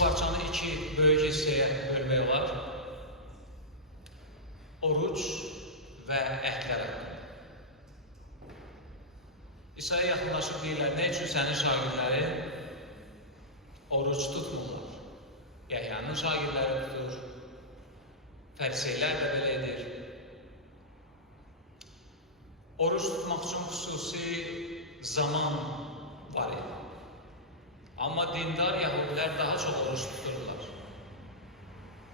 parçanı iki böyük hissəyə bölmək olar. Oruc və əhdlər haqqında. İsa'ya yaxınlaşıb deyirlər, nə üçün sənin şagirdlərin oruc tutmurlar? Yəhyanın şagirdləri tutur, fəriseylər də belə edir. Oruç tutmaq üçün xüsusi zaman var idi. Amma dindar yəhudilər daha çox oruç tuturlar.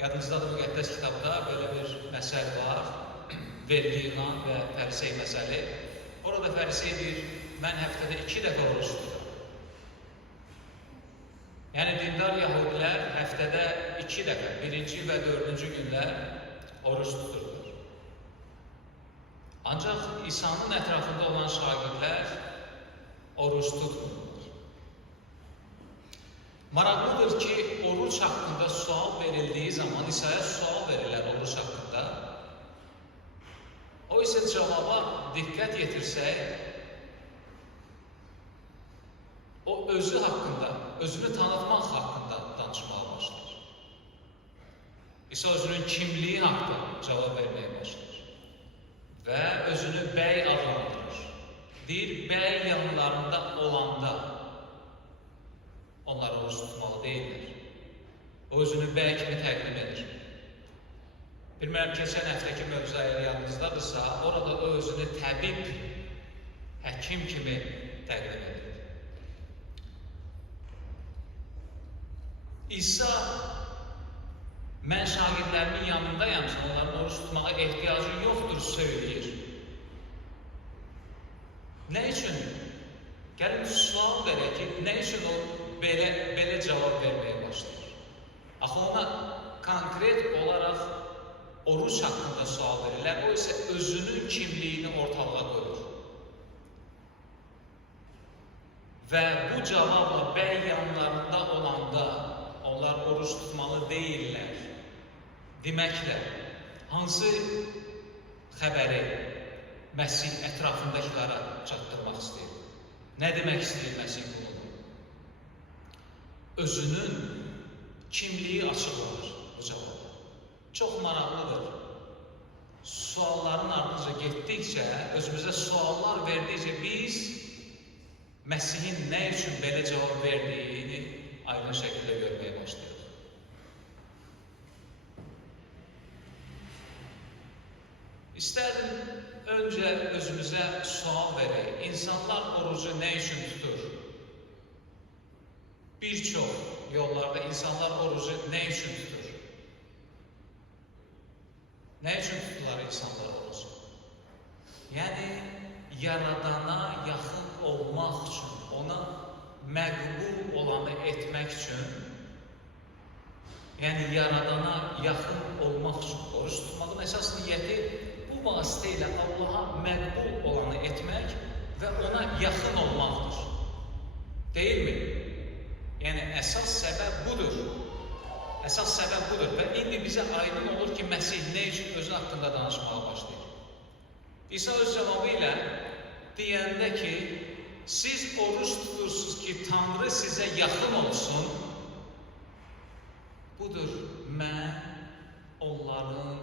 Yadınızdadır müqəddəs kitabda belə bir məsəl var. Vergi iman və fərisey məsəli. Orada fərisey deyir, mən həftədə iki dəfə oruç tuturam. Yəni dindar yəhudilər həftədə iki dəfə, birinci və dördüncü günlər oruç tuturlar. Ancaq İsa'nın ətrafında olan şagirdlər oruç tutmurlar. Maraqlıdır ki, oruç haqqında sual verildiyi zaman İsa'ya sual verirlər oruç haqqında. O isə cavaba diqqət yetirsək, o özü haqqında, özünü tanıtmaq haqqında danışmağa başlar. İsa özünün kimliyi haqqında cavab verməyə başlar. Və özünü bəy adlandırır. Deyir, bəy yanlarında olanda onlar oruç tutmalı deyirlər. O özünü bəy kimi təqdim edir. Bilmərəm, keçən həftəki mövzu əgər yadınızdadırsa, orada özünü təbib, həkim kimi təqdim edir. İsa mən şagirdlərimin yanındayam, onların oruç tutmağa ehtiyacı yoxdur söyləyir. Nə üçün? Gəlin sual verək ki, nə üçün o belə belə cavab başlayır? Axı ona konkret olaraq oruç haqqında sual verirlər. O isə özünün kimliyini ortalığa qoyur. Və bu cavabla bəy yanlarında olanda onlar oruç tutmalı deyirlər. Deməklə, hansı xəbəri Məsih ətrafındakilara çatdırmaq istəyir? Nə demək istəyir Məsih bunu? Özünün kimliyi açıqlanır bu cavabda. Çox maraqlıdır. Sualların ardınca getdikcə, özümüzə suallar verdikcə biz Məsihin nə üçün belə cavab verdiyini aydın şəkildə görməyə başlayırıq. İstərdim öncə özümüzə sual verək. İnsanlar orucu nə üçün tutur? Bir çox yollarda insanlar orucu nə üçün tutur? Nə üçün tuturlar insanlar orucu? Yəni, Yaradana yaxın olmaq üçün, ona məqbul olanı etmək üçün, yəni Yaradana yaxın olmaq üçün oruç tutmağın əsas niyyəti bu vasitə ilə Allaha məqbul olanı etmək və ona yaxın olmaqdır. Deyilmi? Yəni əsas səbəb budur. Əsas səbəb budur və indi bizə aydın olur ki, Məsih nə üçün özü haqqında danışmağa başlayır. İsa öz cavabı ilə deyəndə ki, siz oruç tutursunuz ki, Tanrı sizə yaxın olsun, budur, mən onların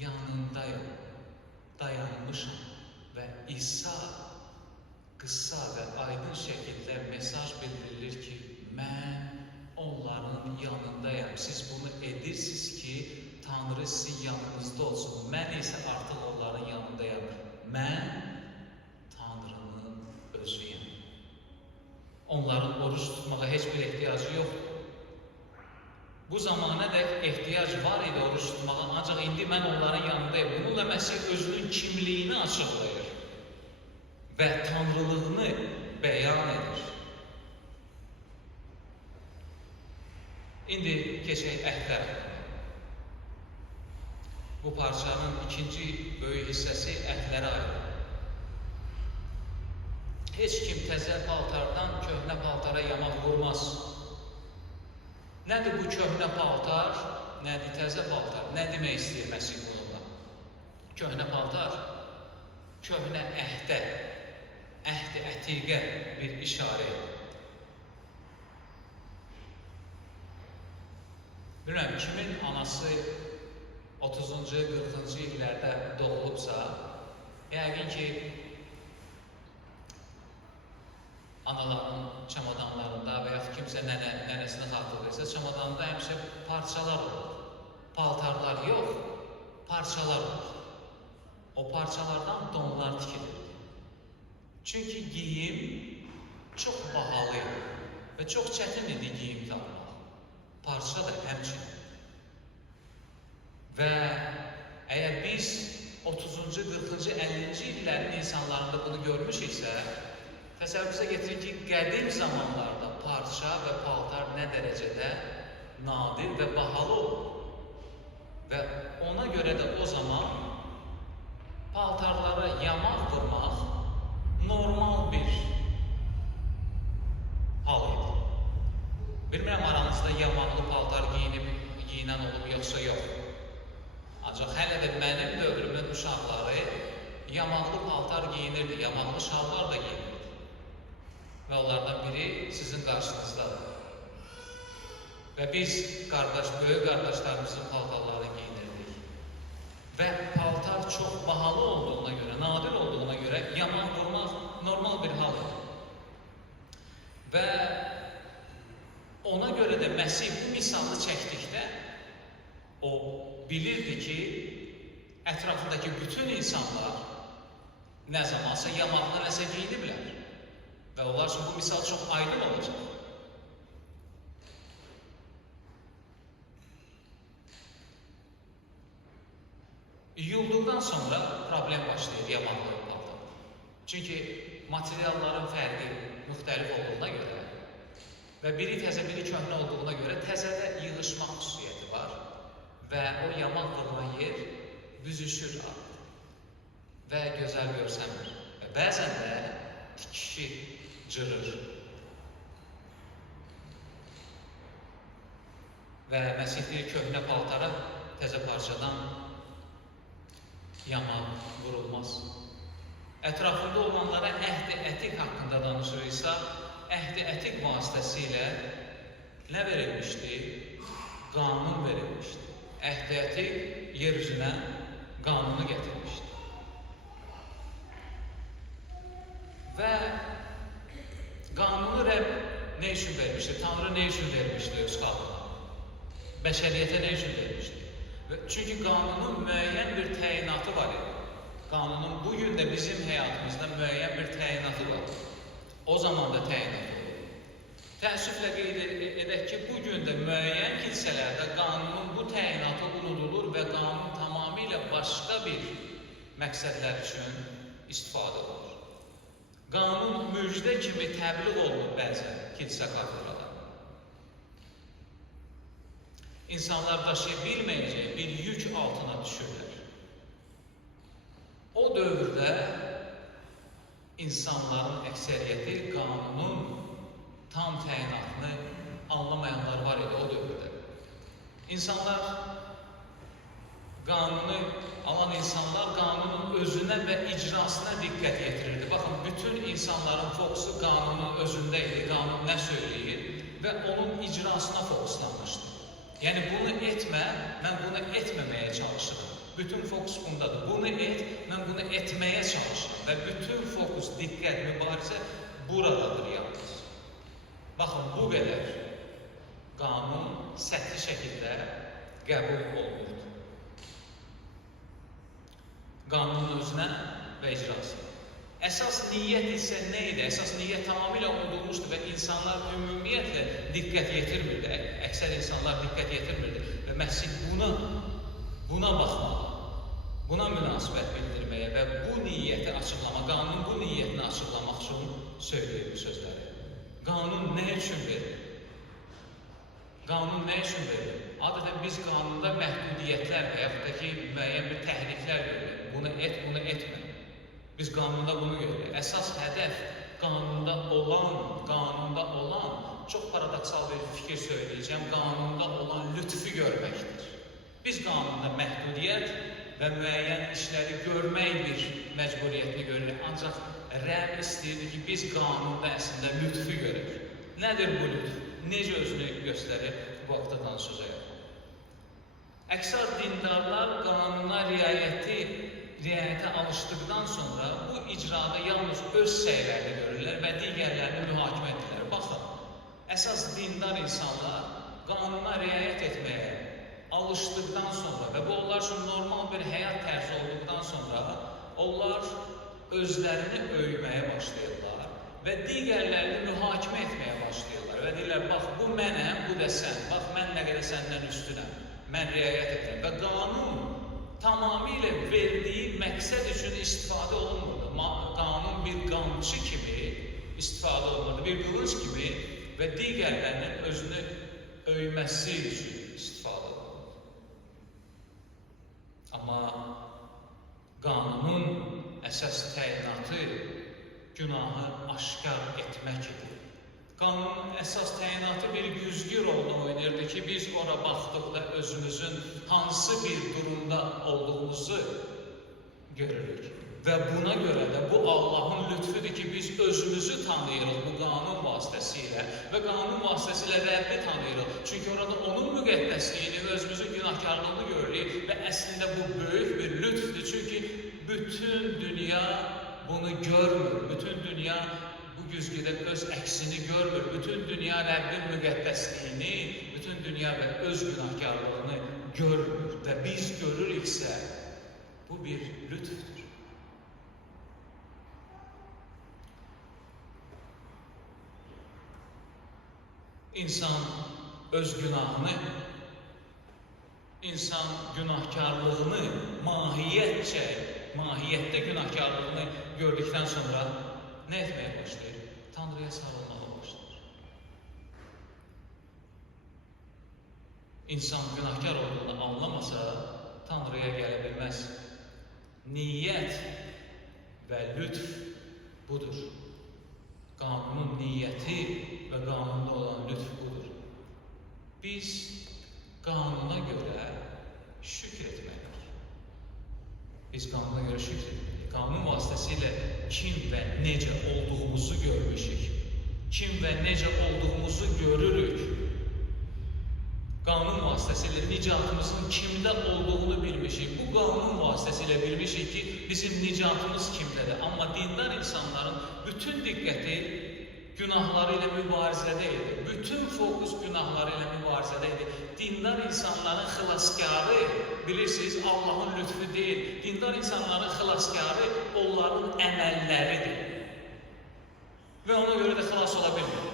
yanındayım, dayanmışam və İsa qısa və aydın şəkildə mesaj bildirilir ki, mən onların yanındayam. Siz bunu edirsiniz ki, Tanrı sizin yanınızda olsun. Mən isə artıq onların yanındayam. Mən Tanrının özüyəm. Onların oruç tutmağa heç bir ehtiyacı yoxdur. Bu zamana dək ehtiyac var idi oruç tutmağa, ancaq indi mən onların yanındayım. Bununla Məsih özünün kimliyini açıqlayır və tanrılığını bəyan edir. İndi keçək əhdlər haqqında. Bu parçanın ikinci böyük hissəsi əhdlərə aiddir. Heç kim təzə paltardan köhnə paltara yamaq vurmaz. Nədir bu köhnə paltar, nədir təzə paltar? Nə demək istəyir Məsih bununla? Köhnə paltar, köhnə əhdə, əhd-i ətiqə bir işarə. Bilmem kimin anası 30-cu, 40-cı illərdə doğulubsa, yəqin ki, anaların çamadanlarında və yaxud kimsə nənə, nənəsini xatırlayırsa, çamadanında həmişə parçalar olur. Paltarlar yox, parçalar olur. O parçalardan donlar tikilirdi. Çünki giyim çox bahalı və çox çətin idi giyim tapmaq. Parça da həmçinin. Və əgər biz 30-cu, 40-cı, 50-ci illərin insanlarında bunu görmüşüksə, təsəvvürünüzə getirin ki, qədim zamanlarda parça və paltar nə dərəcədə nadir və bahalı olur. Və ona görə də o zaman paltarlara yamaq vurmaq normal bir hal idi. Bilmirəm aranızda yamaqlı paltar giyinib, giyinən olub yoxsa yox. Ancaq hələ də mənim dövrümün uşaqları yamaqlı paltar giyinirdi, yamaqlı şalvar da giyinirdi. Və onlardan biri sizin qarşınızdadır. Və biz qardaş, böyük qardaşlarımızın paltarlarını giyinirdik. Və paltar çox bahalı olduğuna görə, nadir olduğuna görə yamaq vurmaq normal bir hal idi. Və ona görə də Məsih bu misalı çəkdikdə o bilirdi ki, ətrafındakı bütün insanlar nə zamansa yamaqlı nəsə giyiniblər. Və onlar üçün bu misal çox aydın olacaq. Yuyulduqdan sonra problem başlayır yamaqlı paltar. Çünki materialların fərqi müxtəlif olduğuna görə və biri təzə, biri köhnə olduğuna görə təzədə yığışmaq xüsusiyyəti var və o yamaq vurulan yer büzüşür artıq və gözəl görsənmir. Və bəzən də tikişi cırır. Və Məsih köhnə paltara təzə parçadan yamaq vurulmaz. Ətrafında olanlara əhd-i ətik haqqında danışırıqsa, əhd-i ətik vasitəsilə nə verilmişdi? Qanun verilmişdi. Əhd-i ətik yer üzünə qanunu gətirmişdi. Və qanunu Rəbb nə üçün vermişdi? Tanrı nə üçün vermişdi öz xalqına? Bəşəriyyətə nə üçün vermişdi? Və çünki qanunun müəyyən bir təyinatı var idi. Qanunun bu gün də bizim həyatımızda müəyyən bir təyinatı var. O zaman da təyinatı var. Təəssüflə qeyd e- edək ki, bu gün də müəyyən kilsələrdə qanunun bu təyinatı unudulur və qanun tamamilə başqa bir məqsədlər üçün istifadə olunur. Qanun müjdə kimi təbliğ olunur bəzən kilsə kafedralarında. İnsanlar daşıya bilməyəcək bir yük altına düşürlər. O dövrdə insanların əksəriyyəti qanunun tam təyinatını anlamayanlar var idi o dövrdə. İnsanlar qanunu alan insanlar qanunun özünə və icrasına diqqət yetirirdi. Baxın, bütün insanların fokusu qanunun özündə idi, qanun nə söyləyir və onun icrasına fokuslanmışdı. Yəni bunu etmə, mən bunu etməməyə çalışıram. Bütün fokus bundadır. Bunu et, mən bunu etməyə çalışıram və bütün fokus, diqqət, mübarizə buradadır yalnız. Baxın, bu qədər qanun səthi şəkildə qəbul olunurdu. Qanunun özünə və icrasına. Əsas niyyət isə nə idi? Əsas niyyət tamamilə unudulmuşdu və insanlar ümumiyyətlə diqqət yetirmirdi. Əksər insanlar diqqət yetirmirdi və Məsih buna buna baxmağa, buna münasibət bildirməyə və bu niyyəti açıqlama, qanunun bu niyyətini açıqlamaq üçün söyləyir bu sözləri. Qanun nə üçün verilir? Qanun nə üçün verilir? Adətən biz qanunda məhdudiyyətlər və yaxud da ki, müəyyən bir təhriklər görürük. Bunu et, bunu etmə. Biz qanunda bunu görürük. Əsas hədəf qanunda olan, qanunda olan, çox paradoksal bir fikir söyləyəcəm, qanunda olan lütfü görməkdir. Biz qanunda məhdudiyyət və müəyyən işləri görmək bir məcburiyyətini görürük. Ancaq Rəbb istəyirdi ki, biz qanunda əslində lütfü görək. Nədir bu lütf? Necə özünü göstərir? Bu haqda danışacağıq. Əksər dindarlar qanuna riayəti riayətə alışdıqdan sonra bu icrada yalnız öz səylərini görürlər və digərlərini mühakimə edirlər. Baxın, əsas dindar insanlar qanuna riayət etməyə alışdıqdan sonra və bu onlar üçün normal bir həyat tərzi olduqdan sonra onlar özlərini öyməyə başlayırlar və digərlərini mühakimə etməyə başlayırlar və deyirlər, bax bu mənəm, bu da sən, bax mən nə qədər səndən üstünəm, mən riayət edirəm və qanun tamamilə verdiyi məqsəd üçün istifadə olunmurdu. Qanun bir qamçı kimi istifadə olunurdu, bir qılınc kimi və digərlərinin özünü öyməsi üçün istifadə. Amma qanunun əsas təyinatı günahı aşkar etmək idi. Qanunun əsas təyinatı bir güzgü rolunu oynayırdı ki, biz ora baxdıqda özümüzün hansı bir durumda olduğumuzu görürük. Və buna görə də bu Allahın lütfüdür ki, biz özümüzü tanıyırıq bu qanun vasitəsilə və qanun vasitəsilə Rəbbi tanıyırıq. Çünki orada onun müqəddəsliyini və özümüzün günahkarlığını görürük və əslində bu böyük bir lütfdür. Çünki bütün dünya bunu görmür. Bütün dünya bu güzgüdə öz əksini görmür. Bütün dünya Rəbbin müqəddəsliyini, bütün dünya və öz günahkarlığını görmür və biz görürüksə bu bir lütfdür. İnsan öz günahını, insan günahkarlığını mahiyyətcə, mahiyyətdə günahkarlığını gördükdən sonra nə etməyə başlayır? Tanrıya sarılmağa başlayır. İnsan günahkar olduğunu anlamasa Tanrıya gələ bilməz. Niyyət və lütf budur. Qanunun niyyəti və qanunda olan lütf budur. Biz qanuna görə şükr etməliyik. Biz qanuna görə şükr etməliyik. Qanun vasitəsilə kim və necə olduğumuzu görmüşük. Kim və necə olduğumuzu görürük. Qanun vasitəsilə nicatımızın kimdə olduğunu bilmişik. Bu qanun vasitəsilə bilmişik ki, bizim nicatımız kimdədir. Amma dindar insanların bütün diqqəti günahları ilə mübarizədə idi. Bütün fokus günahları ilə mübarizədə idi. Dindar insanların xilaskarı, bilirsiniz, Allahın lütfu deyil. Dindar insanların xilaskarı onların əməlləridir. Və ona görə də xilas ola bilmirik.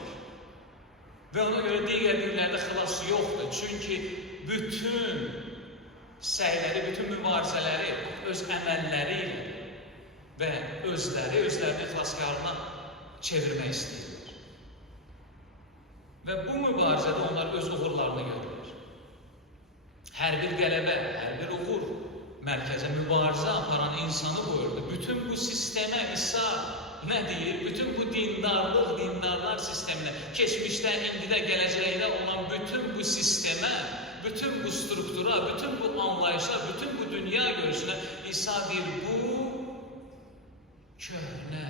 Və ona görə digər dinlərdə xilas yoxdur. Çünki bütün səyləri, bütün mübarizələri öz əməlləri ilə və özləri, özlərini xilaskarına çevirmək istəyirlər. Və bu mübarizədə onlar öz uğurlarını görürlər. Hər bir qələbə, hər bir uğur mərkəzə mübarizə aparan insanı qoyurdu. Bütün bu sistemə İsa nə deyir? Bütün bu dindarlıq, dindarlar sisteminə, keçmişdə, indidə, gələcəkdə olan bütün bu sistemə, bütün bu struktura, bütün bu anlayışa, bütün bu dünya görüşünə İsa deyir, bu köhnə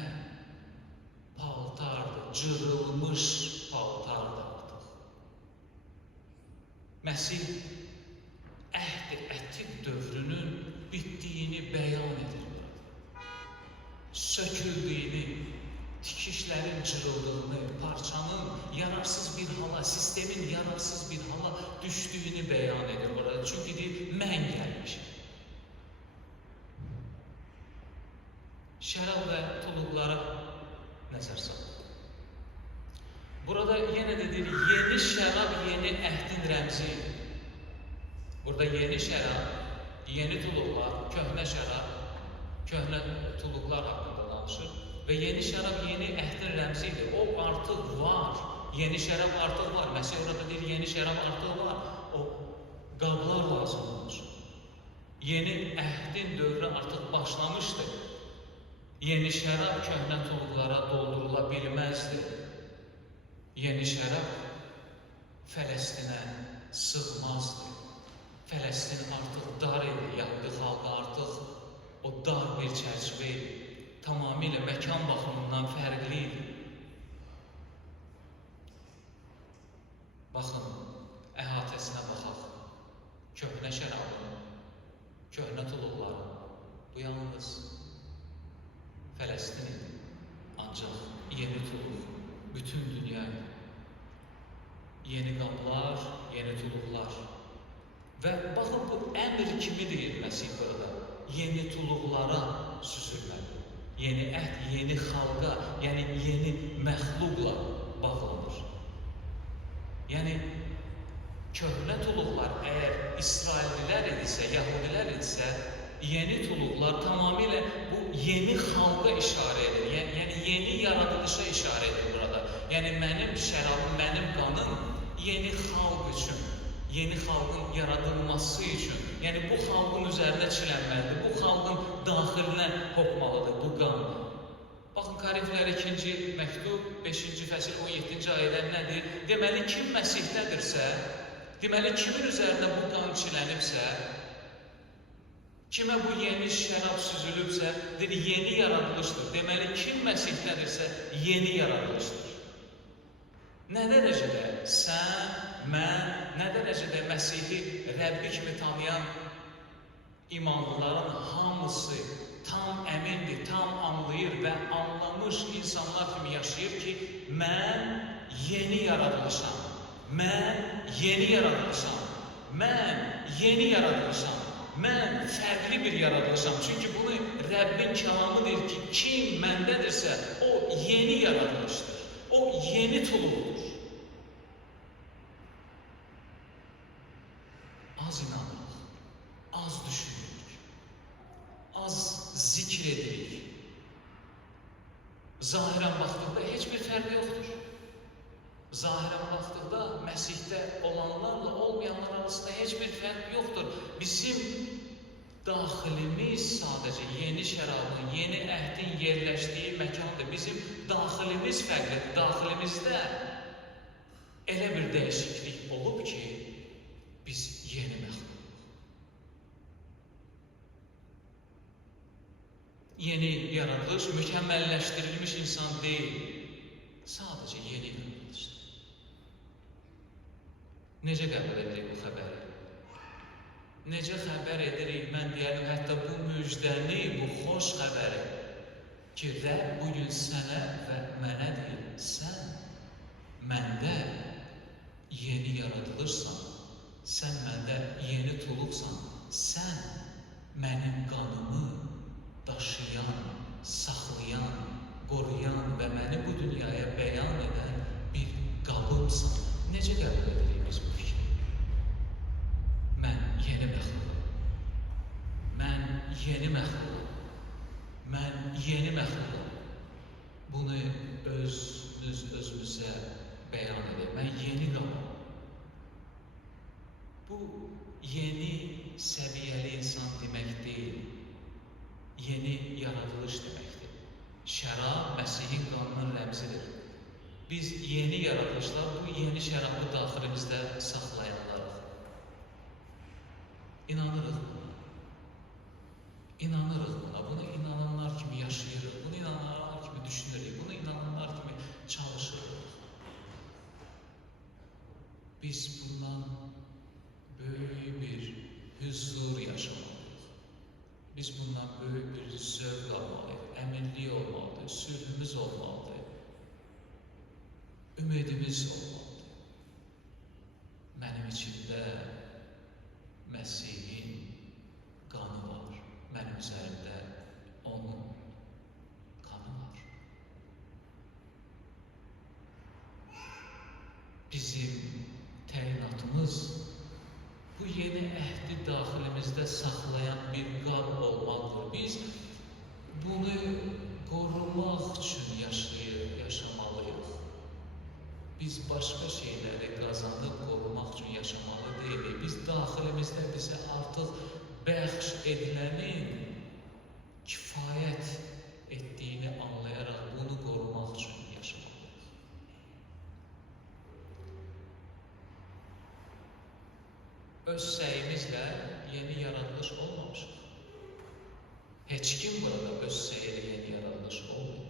paltardır, cırılmış paltardır artıq. Məsih əhd ətik dövrünün bitdiyini bəyan edir. Söküldüyünü, tikişlərin cırıldığını, parçanın yararsız bir hala, sistemin yararsız bir hala düşdüyünü bəyan edir burada. Çünki deyir, mən gəlmişim. Şərab və tuluqlara nəzər. Burada yenə də yeni şərab yeni əhdin rəmzidir. Burada yeni şərab, yeni tuluqlar, köhnə şərab, köhnə tuluqlar haqqında danışır və yeni şərab yeni əhdin rəmzidir. O artıq var. Yeni şərab artıq var. Məsih orada deyir, yeni şərab artıq var. O qablar lazım olur. Yeni əhdin dövrü artıq başlamışdır. Yeni şərab köhnə tuluqlara doldurula bilməzdi. Yeni şərab Fələstinə sığmazdı. Fələstin artıq dar idi, Yahudi xalqı artıq o dar bir çərçivə idi. Tamamilə məkan baxımından fərqli idi. Baxın, əhatəsinə baxaq. köhnə şərabın, köhnə tuluqların, bu yalnız Fələstin idi. Ancaq yeni tuluq bütün dünya idi. Yeni qaplar, yeni tuluqlar. Və baxın bu əmr kimi deyir Məsih burada. Yeni tuluqlara süzülməli. Yeni əhd, yeni xalqa, yəni yeni məxluqla bağlanır. Yəni köhnə tuluqlar əgər İsraillilər idisə, Yahudilər idisə, yeni tuluqlar tamamilə bu yeni xalqa işarə edir. Yəni, yeni yaradılışa işarə edir burada. Yəni mənim şərabım, mənim qanım yeni xalq üçün, yeni xalqın yaradılması üçün, yəni bu xalqın üzərinə çilənməlidir, bu xalqın daxilinə hopmalıdır bu qan. Baxın Korintlilərə 2-ci məktub 5-ci fəsil 17-ci ayədə nədir? Deməli kim Məsih-dədirsə, deməli kimin üzərinə bu qan çilənibsə, kimə bu yeni şərab süzülübsə, dedi yeni yaradılışdır. Deməli kim Məsih-dədirsə, yeni yaradılışdır. Nə dərəcədə sən, mən, nə dərəcədə Məsihi Rəbbi kimi tanıyan imanlıların hamısı tam əmindir, tam anlayır və anlamış insanlar kimi yaşayır ki, mən yeni yaradılışam. Mən yeni yaradılışam. Mən yeni yaradılışam. Mən fərqli bir yaradılışam. Çünki bunu Rəbbin kəlamı deyir ki, kim məndədirsə, o yeni yaradılışdır. O yeni tuluqdur. Az inanırıq, az düşünürük, az zikr edirik. Zahirən baxdıqda heç bir fərq yoxdur. Zahirən baxdıqda Məsihdə olanlarla olmayanlar arasında heç bir fərq yoxdur. Bizim daxilimiz sadəcə yeni şərabın, yeni əhdin yerləşdiyi məkandır. Bizim daxilimiz fərqlidir. Daxilimizdə elə bir dəyişiklik olub ki, biz yeni məxluq. Yeni yaradılış mükəmməlləşdirilmiş insan deyil. Sadəcə yeni yaradılışdır. Necə qəbul edirik bu xəbəri? Necə xəbər edirik, mən deyərdim, hətta bu müjdəni, bu xoş xəbəri ki, Rəbb bugün sənə və mənə deyir, sən məndə yeni yaradılırsan, sən məndə yeni tuluqsan, sən mənim qanımı daşıyan, saxlayan, qoruyan və məni bu dünyaya bəyan edən bir qabımsan. Necə qəbul fikri? Mən yeni məxluqam. Mən yeni məxluqam. Mən yeni məxluqam. Bunu öz, öz özümüzə bəyan edək. Mən yeni qamam. Bu yeni səviyyəli insan demək deyil. Yeni yaradılış deməkdir. Şərab Məsihin qanının rəmzidir. Biz yeni yaradılışlar bu yeni şərabı daxilimizdə saxlayanlarıq. İnanırıq buna. İnanırıq buna. Buna inananlar kimi yaşayırıq. Bunu inananlar kimi düşünürük. Bunu inananlar kimi çalışırıq. Biz bundan böyük bir huzur yaşamalıyıq. Biz bundan böyük bir zövq almalıyıq. Əminlik olmalıdır, sülhümüz olmalıdır. Ümidimiz olmalıdır. Mənim içimdə Məsihin qanı var. Mənim üzərimdə onun qanı var. Bizim təyinatımız bu yeni əhdi daxilimizdə saxlayan bir qan olmalıdır. Biz bunu qorumaq üçün yaşayır, yaşamalıyıq. Biz başqa şeyləri qazanıb qorumaq üçün yaşamalı deyilik. Biz daxilimizdə bizə artıq bəxş edilənin kifayət etdiyini anlayaraq bunu qorumaq üçün yaşamalıyıq. Öz səyimizlə yeni yaradılış olmamışıq. Heç kim burada öz səyi ilə yeni yaradılış olmayıb.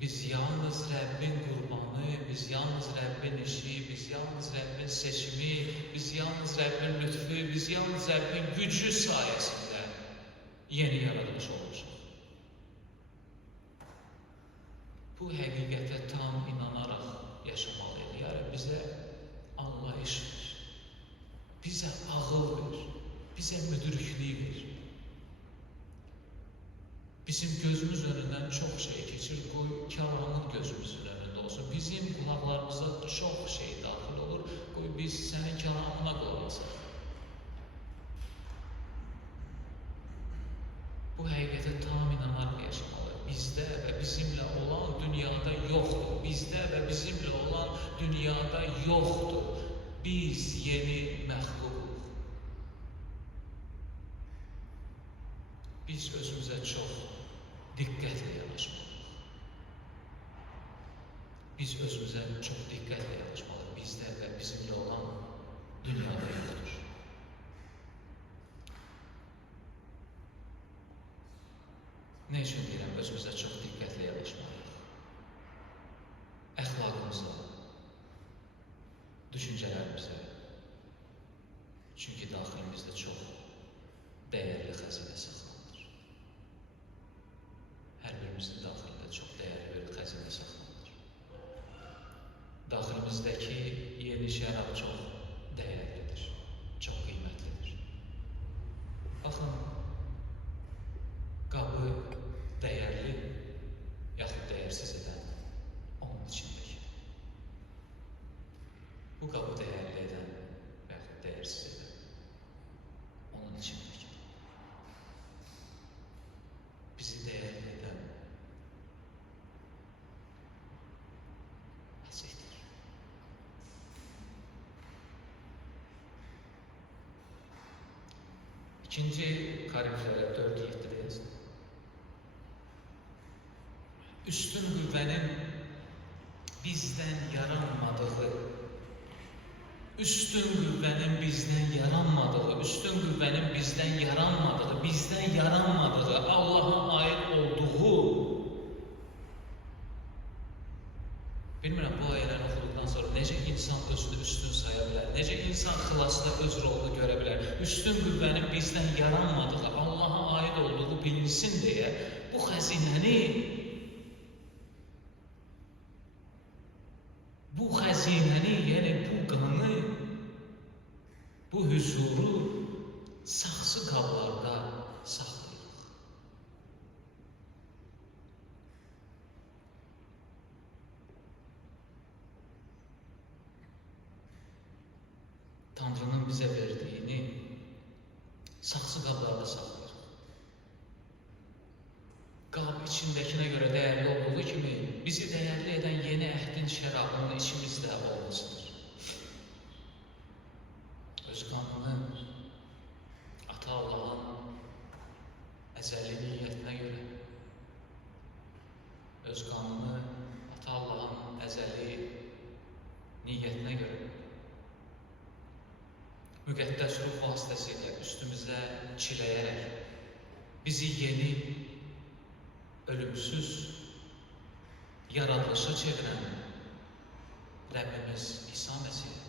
Biz yalnız Rəbbin qurbanı, biz biz yalnız Rabbin işi, biz yalnız Rabbin seçimi, biz yalnız Rabbin lütfu, biz yalnız Rabbin gücü sayesinde yeni yaratılmış olmuşuz. Bu həqiqətə tam inanaraq yaşamalıyıq. Yəni bizə anlayış ver. Bizə ağıl ver. Bizə müdriklik ver. Bizim gözümüz önündən çox şey keçir. Qoy kəlamın gözümüzün önündə olsun. Bizim qulaqlarımıza çox şey daxil olur. Qoy biz sənin kəlamına qulaq asaq. Bu həqiqətə tam inanaraq yaşamalıyıq. Bizdə və bizimlə olan dünyada yoxdur. Bizdə və bizimlə olan dünyada yoxdur. Biz yeni məxluquq. Biz özümüzə çox diqqətlə yanaşmalıyıq. Biz özümüzə çox diqqətlə yanaşmalıyıq. Bizdə və bizimlə olan dünyada yoxdur. Ne üçün deyirəm, özümüzə çox diqqətlə yanaşmalıyıq. Əxlaqımıza, düşüncələrimizə. Çünki daxilimizdə çox dəyərli xəzinə saxlanılır. Hər birimizin daxilində çox dəyərli bir xəzinə saxlanılır. Daxilimizdəki yeni şərab çox dəyərlidir, çox qiymətlidir. Baxın, qabı dəyərli yaxud dəyərsiz edən onun içindəki. Bu qabı dəyərli edən yaxud dəyərsiz edən onun içindəki. Bizi dəyərli edən Məsihdir. İkinci Kariflərə 4.7'de yazılır. Üstün qüvvənin bizdən yaranmadığı, üstün qüvvənin bizdən yaranmadığı, üstün qüvvənin bizdən yaranmadığı, bizdən yaranmadığı, Allah'a aid olduğu Bilmirəm bu ayələri necə insan özünü üstün saya bilər, necə insan xilasda öz rolunu görə bilər, üstün qüvvənin bizdən yaranmadığı, Allaha aid olduğu bilinsin deyə bu xəzinəni bu xəzinəni, yəni bu qanı, bu huzuru saxsı Tanrının bizə verdiyini saxsı qablarda saxlayırıq. Qab içindəkinə görə dəyərli olduğu kimi bizi dəyərli edən yeni əhdin şərabının içimizdə olmasıdır. Öz qanını Ata Allahın əzəli niyyətinə görə öz qanını Ata Allahın əzəli niyyətinə görə müqəddəs ruh vasitəsilə üstümüzə çiləyərək bizi yeni, ölümsüz yaradılışa çevirən Rəbbimiz İsa Məsih